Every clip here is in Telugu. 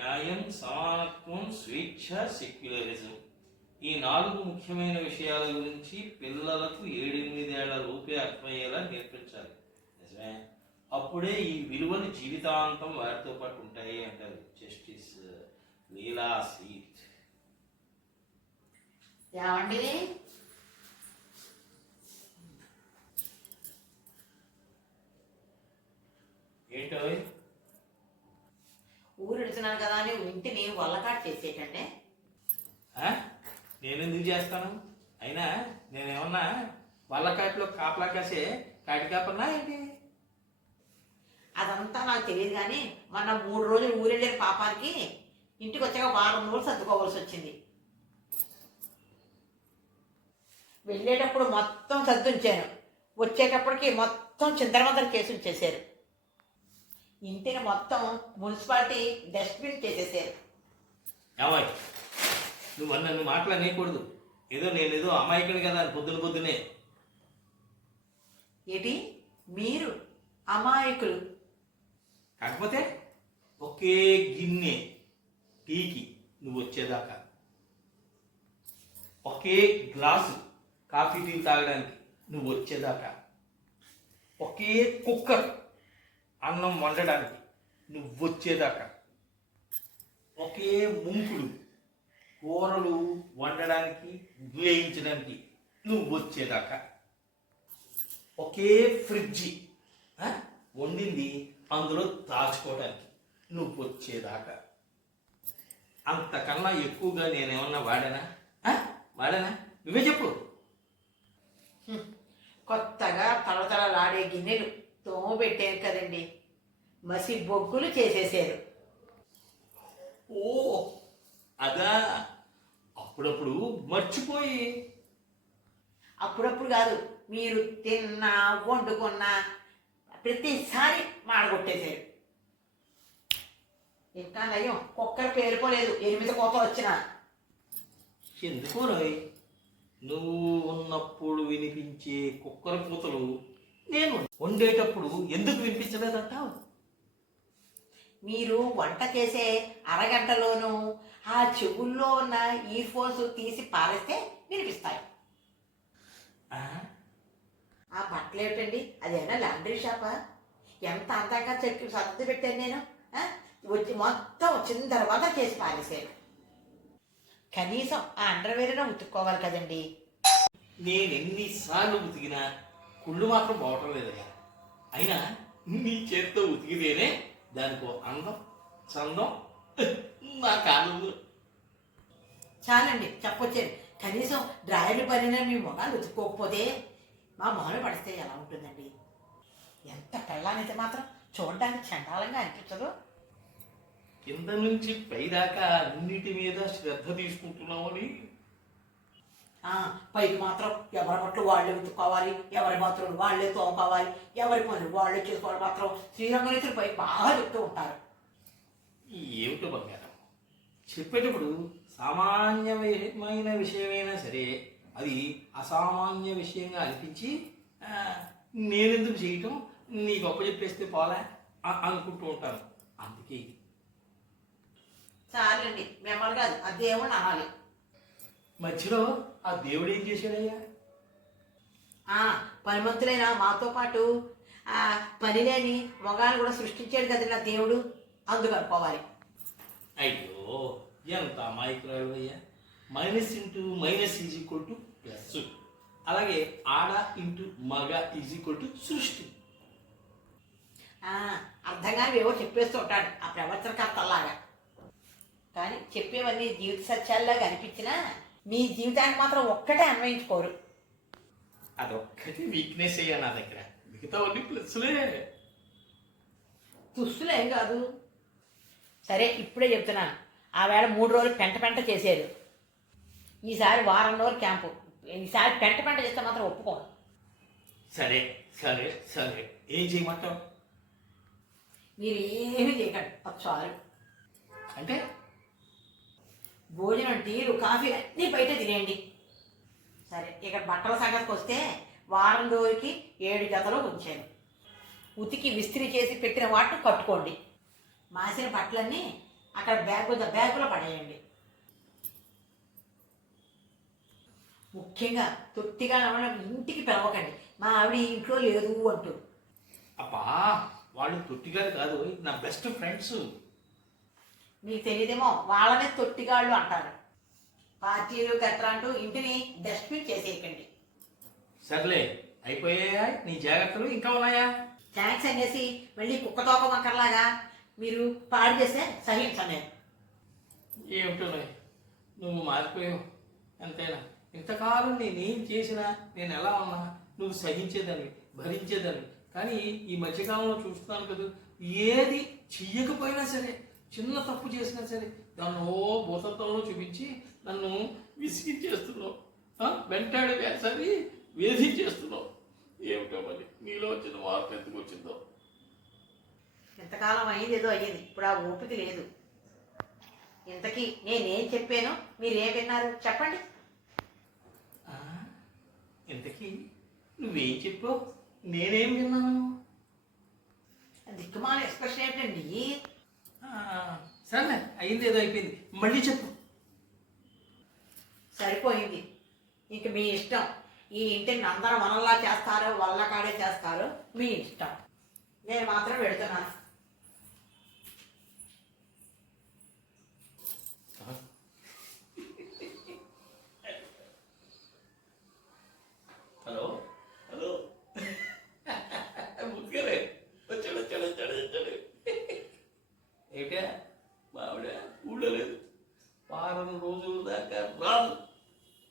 న్యాయం, సమానత్వం, స్వేచ్ఛ, సెక్యులరిజం. ఈ 4 ముఖ్యమైన విషయాల గురించి పిల్లలకు 7-8 ఏళ్ల లోపే అర్థమయ్యేలా నేర్పించాలి. నిజమే. అప్పుడే ఈ విలువలు జీవితాంతం వారితో పాటు ఉంటాయి అంటారు జస్టిస్ లీలా సీత్. ఏమండి? ఏంటో ఊరు ఇడుతున్నాను కదా అని ఇంటిని వల్లకాట్ చేసేటండి. నేను ఎందుకు చేస్తాను? అయినా నేనేమన్నా వల్లకాట్లో కాపలా కాసే కాటి కాపన్నా ఏంటి? అదంతా నాకు తెలియదు కానీ మొన్న 3 రోజులు ఊరెళ్ళిన పాపానికి ఇంటికి వచ్చాక వారం రోజులు సర్దుకోవాల్సి వచ్చింది. వెళ్ళేటప్పుడు మొత్తం సర్దుంచాను, వచ్చేటప్పటికి మొత్తం చిందరవందర చేసి ఉంచేశారు. ఇంటిని మొత్తం మున్సిపాలిటీ డస్ట్బిన్ చేసేసారు. ఏమాయ్, నువ్వు నన్ను మాట్లాడనేకూడదు. నేనేదో అమాయకుని కదా పొద్దునే. ఏంటి మీరు అమాయకులు? కాకపోతే ఒకే గిన్నె టీకి నువ్వు వచ్చేదాకా, ఒకే గ్లాసు కాఫీ టీ తాగడానికి నువ్వు వచ్చేదాకా, ఒకే కుక్కర్ అన్నం వండడానికి నువ్వు వచ్చేదాకా, ఒకే ముంకుడు కూరలు వండడానికి వేయించడానికి నువ్వు వచ్చేదాకా, ఒకే ఫ్రిడ్జి వండింది అందులో దాచుకోవడానికి నువ్వు వచ్చేదాకా. అంతకన్నా ఎక్కువగా నేనేమన్నా వాడానా? నువ్వే చెప్పు. కొత్తగా తలతలలాడే గిన్నెలు తోమబెట్టారు కదండి, మసి బొగ్గులు చేసేసారు. ఓ అదా, అప్పుడప్పుడు మర్చిపోయి. అప్పుడప్పుడు కాదు, మీరు తిన్నా వండుకున్నా ప్రతిసారి మాడగొట్టేశారు. ఇంకా నయం కుక్కర్ పేరుకోలేదు, 8 కోతలు వచ్చినా. ఎందుకో రాయ్, నువ్వు ఉన్నప్పుడు వినిపించే కుక్కర కూతలు నేను వండేటప్పుడు ఎందుకు వినిపించలేదంటావు? మీరు వంట చేసే అరగంటలోనూ ఆ చెవుల్లో ఉన్న ఇయర్ ఫోన్స్ తీసి పారేస్తే వినిపిస్తాయి. ఆ బట్టలు ఏమిటండి, అదేనా లాండ్రీ షాపా? ఎంత అందంగా చెట్టు సర్ది పెట్టాను నేను. వచ్చి మొత్తం వచ్చిన తర్వాత చేసి పారేసాను. కనీసం ఆ అండర్వేరైనా ఉతుక్కోవాలి కదండి. నేను ఎన్నిసార్లు ఉతికినా కుళ్ళు మాత్రం పోవటం లేదయ్యా. అయినా నీ చేతితో ఉతికితేనే దానికో అందం చందం నా కాళ్ళు. చాలండి చెప్పొచ్చేది. కనీసం డ్రాయర్లు పడినా మీ మొగాలు ఉతుక్కోకపోతే మా మొహలు పడితే ఎలా ఉంటుందండి? ఎంత పెళ్ళానైతే మాత్రం చూడడానికి చండాలంగా అనిపించదు. కింద నుంచి పైదాకా అన్నిటి మీద శ్రద్ధ తీసుకుంటున్నామని. పైకి మాత్రం ఎవరి బట్టలు వాళ్ళే ఉతుక్కోవాలి, ఎవరి బాత్రూమ్ వాళ్ళే తోముకోవాలి, ఎవరి పనులు వాళ్ళే చేసుకోవాలి మాత్రం శ్రీరంగనేతులు పై బాగా చెప్తూ ఉంటారు. ఏమిటో బంగారం, చెప్పేటప్పుడు సామాన్యమైన విషయమైనా సరే అది అసామాన్య విషయంగా అనిపించి నేనెందుకు చేయటం, నీ గొప్ప చెప్పేస్తే పోలే అనుకుంటూ ఉంటాను. అందుకే చాలండి, మిమ్మల్ని కాదు ఆ దేవుడిని అనాలి. మధ్యలో ఆ దేవుడు ఏం చేశాడయ్యా? పనిమంతులైన మాతో పాటు పని లేని మొగాలు కూడా సృష్టించాడు కదండి ఆ దేవుడు, అందుకు అనుకోవాలి. అయ్యో ఎంత అమాయకురాలు అయ్యా. Minus into minus is equal to plus, అలాగే ఆడ ఇంటూ మగ ఈజ్ ఈక్వల్ టు సృష్టి. అర్థంగా ఏవో చెప్పేస్తూ ఉంటాడు ఆ ప్రవచనకర్తల్లాగా. కానీ చెప్పేవన్నీ జీవిత సత్యాల్లాగా అనిపించినా మీ జీవితానికి మాత్రం ఒక్కటే అన్వయించుకోరు. అదొక్కటి వీక్నెస్ అయ్యా నా దగ్గర, మిగతా అన్ని ప్లస్లే. తుస్సులేం కాదు. సరే ఇప్పుడే చెప్తున్నాను, ఆ వేళ 3 రోజులు పెంట చేశారు. ఈసారి వారం రోజులు క్యాంపు. ఈసారి పెంట చేస్తే మాత్రం ఒప్పుకోను. సరే సరే సరే, ఏం చేయమంటావు? మీరు ఏమీ చేయకండి, చాలు. అంటే భోజనం, టీలు, కాఫీలు అన్నీ బయట తినేయండి. సరే, ఇక బట్టల సంగతికి వస్తే వారం రోజుకి 7 జతలు ఉంచాను. ఉతికి విస్త్రీ చేసి పెట్టిన వాటిని కట్టుకోండి. మాసిన బట్టలన్నీ అక్కడ బ్యాగులో పడేయండి. ముఖ్యంగా తొట్టిగా ఇంటికి పిలవకండి. మా ఆవిడ ఈ ఇంట్లో లేదు అంటూ. అబ్బా, వాళ్ళు తొట్టిగారు కాదు, నా బెస్ట్ ఫ్రెండ్స్. మీకు తెలియదేమో, వాళ్ళనే తొట్టిగాళ్ళు అంటారు. పార్టీలు గట్రా అంటూ ఇంటిని డస్ట్బిన్ చేసేయకండి. సర్లే, అయిపోయాయా నీ జాగ్రత్తలు? ఇంకా ఉన్నాయా? థ్యాంక్స్ అనేసి మళ్ళీ కుక్కతోక వంకరలాగా మీరు పాడు చేస్తే సహించను నేను. ఏమిటో నువ్వు మారిపోయావు అంతేనా? ఇంతకాలం నేనేం చేసినా, నేను ఎలా ఉన్నా నువ్వు సహించేదాన్ని, భరించేదాన్ని. కానీ ఈ మధ్యకాలంలో చూస్తున్నాను కదా, ఏది చెయ్యకపోయినా సరే, చిన్న తప్పు చేసినా సరే దాన్ని భూతత్వంలో చూపించి నన్ను విసిగించేస్తున్నావు, వెంటాడి వేసరి వేధించేస్తున్నావు. ఏమిటో మరి నీలో వచ్చిన మార్పు ఎందుకు వచ్చిందో. ఇంతకాలం అయ్యింది, ఏదో అయ్యింది. ఇప్పుడు ఆ ఓపిక లేదు. ఇంతకీ నేనేం చెప్పానో మీరేం విన్నారు చెప్పండి. ఇంతకీ నువ్వేం చెప్పావు, నేనేం విన్నాను? దిక్కుమాల ఎక్స్ప్రెషన్ ఏంటండి? సరే, అయింది ఏదో అయిపోయింది, మళ్ళీ చెప్పు. సరిపోయింది, ఇంక మీ ఇష్టం. ఈ ఇంటిని అందరూ మనల్లా చేస్తారో వాళ్ళ కాడే చేస్తారో మీ ఇష్టం. నేను మాత్రం పెడుతున్నాను. హలో హలో, ముగ్గురే వచ్చాడు. ఏమిటా మావిడ ఊళ్ళో లేదు, వారం రోజుల దాకా రాదు.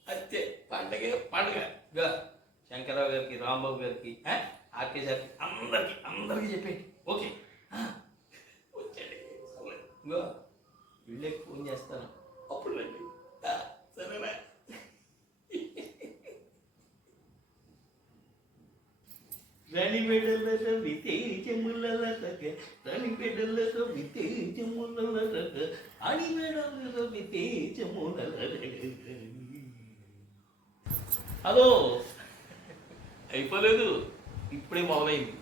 అంతే, పండగే పండగ. శంకరరావు గారికి, రాంబాబు గారికి, ఆర్కే సార్కి, అందరికి చెప్పేయండి. ఓకే, వచ్చాడు. ఇంకో వీళ్ళకి ఫోన్ చేస్తాను, అప్పుడు రండి. సరేనా? రాణి మెడలతో వితేజములలక, రాణి మెడలతో వితేజములలక, ఆని మెడలతో వితేజములలక. హలో, అయిపోలేదు, ఇప్పుడే మొదలైంది,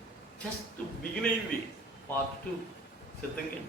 జస్ట్ బిగిన్ అయింది. పార్ట్ 2 సిద్ధంగా.